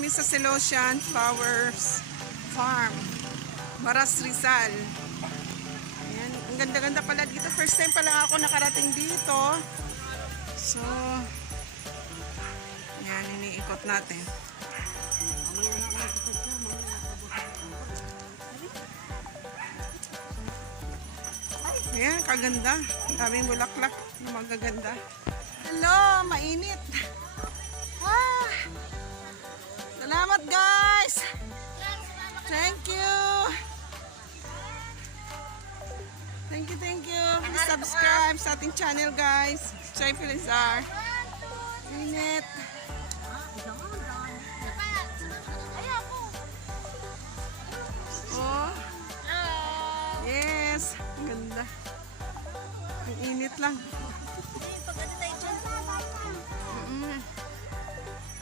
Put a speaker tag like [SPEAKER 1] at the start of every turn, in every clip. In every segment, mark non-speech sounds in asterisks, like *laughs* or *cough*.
[SPEAKER 1] kami sa Celosian Flowers Farm. Baras Rizal. Ayan, ang ganda-ganda pala dito. First time pa lang ako nakarating dito. So, yan, iniikot natin. Ayan, kaganda. Ang daming bulaklak na magaganda. Hello, mainit. Ah, salamat guys. Thank you. Thank you, thank you. Please subscribe sa ating channel guys. Joy Filizar. Init. Oh. Yes. Ang ganda. Ang init lang. Mm.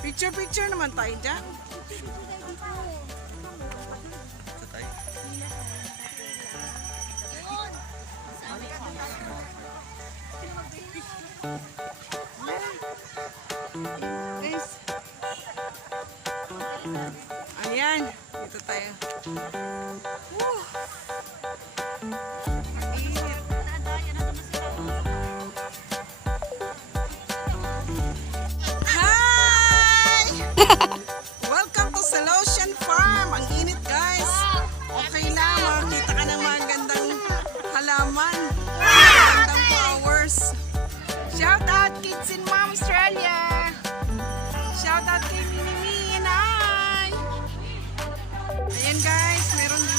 [SPEAKER 1] Picture picture naman tayo dyan. Guys. Ayan guys, meron dito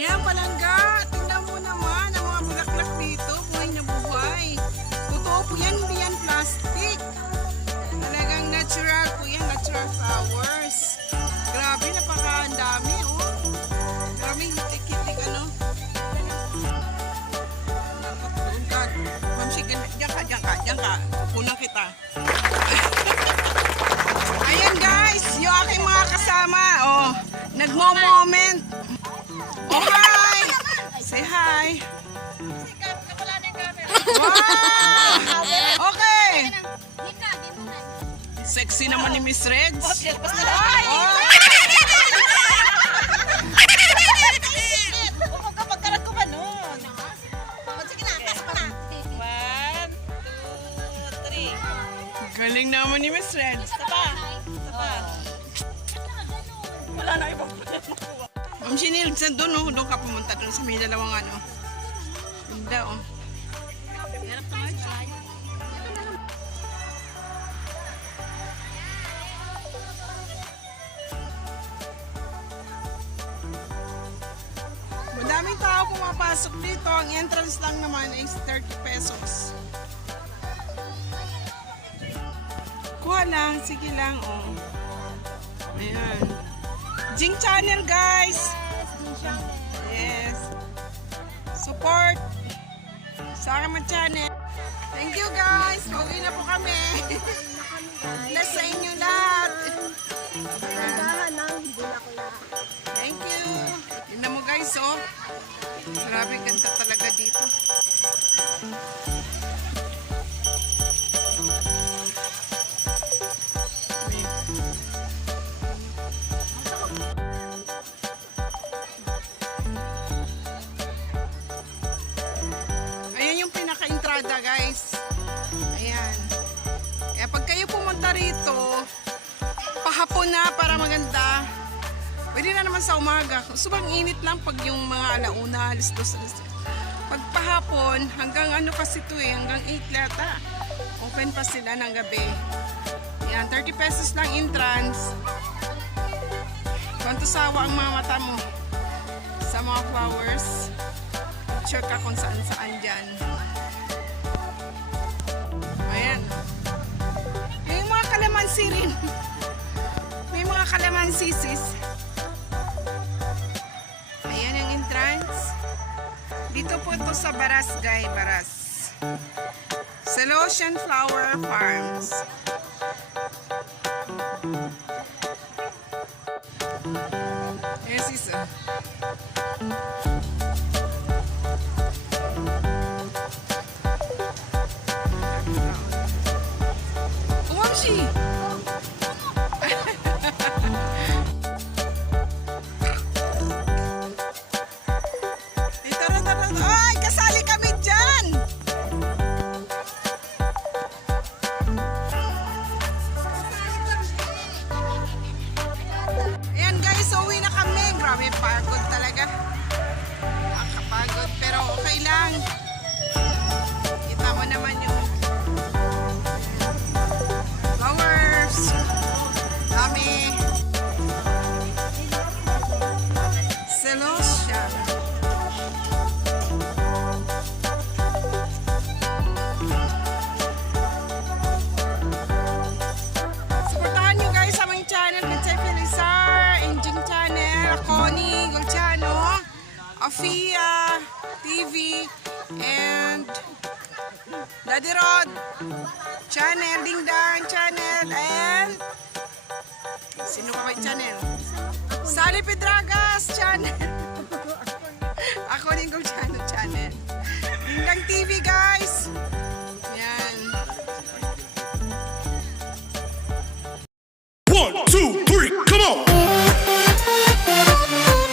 [SPEAKER 1] Ayan, palangga. Tingnan mo naman ang mga bulaklak dito. Buhay na buhay. Totoo po yan, hindi yan plastic. Talagang natural po yan, natural flowers. Grabe, napaka-dami, oh. Grabe, hitik-hitik, ano. Doon ka. Ma'am, sige, diyan ka, diyan ka, diyan kita. *laughs* Ayan guys, yung aking mga kasama, oh, nagmo-moment. Oh, hi! Say hi! Wow! Okay! Sexy naman ni Miss Reds.
[SPEAKER 2] Ay!
[SPEAKER 1] Oh, galing naman ni Miss Reds.
[SPEAKER 2] Isa pa.
[SPEAKER 3] Isa pa. Wala na ibang makuha.
[SPEAKER 1] Ma'am Chinil, sa doon, oh. Doon ka pumunta doon sa may dalawang ano. Ganda, oh. Madaming tao pumapasok dito. Ang entrance lang naman is 30 pesos. Kuha lang. Sige lang, oh. Ayan. Jing Channel, guys! Yes. Support sa Rama Channel. Thank you, guys. Pauwi na rito, pahapon na para maganda. Pwede na naman sa umaga. Subang init lang pag yung mga alauna, alis dos, alis dos. Pag pahapon, hanggang ano kasi to eh, hanggang 8 lata. Open pa sila ng gabi. Yan, 30 pesos lang entrance. Kwanto sawa ang mga mata mo sa mga flowers. Check ka kung saan saan dyan. Kalamansi rin. May mga kalamansi sis. Ayan ang entrance. Dito po ito sa Barasgay, Baras. Celosian Flower Farms. Ayan sis. oh. Umamshi! Afia TV, and Daddy Rod Channel, Ding Dang Channel, and sino pa ba yung channel? Sally Pedragas Channel. *laughs* Ako din Golciano Channel. Ding Dang TV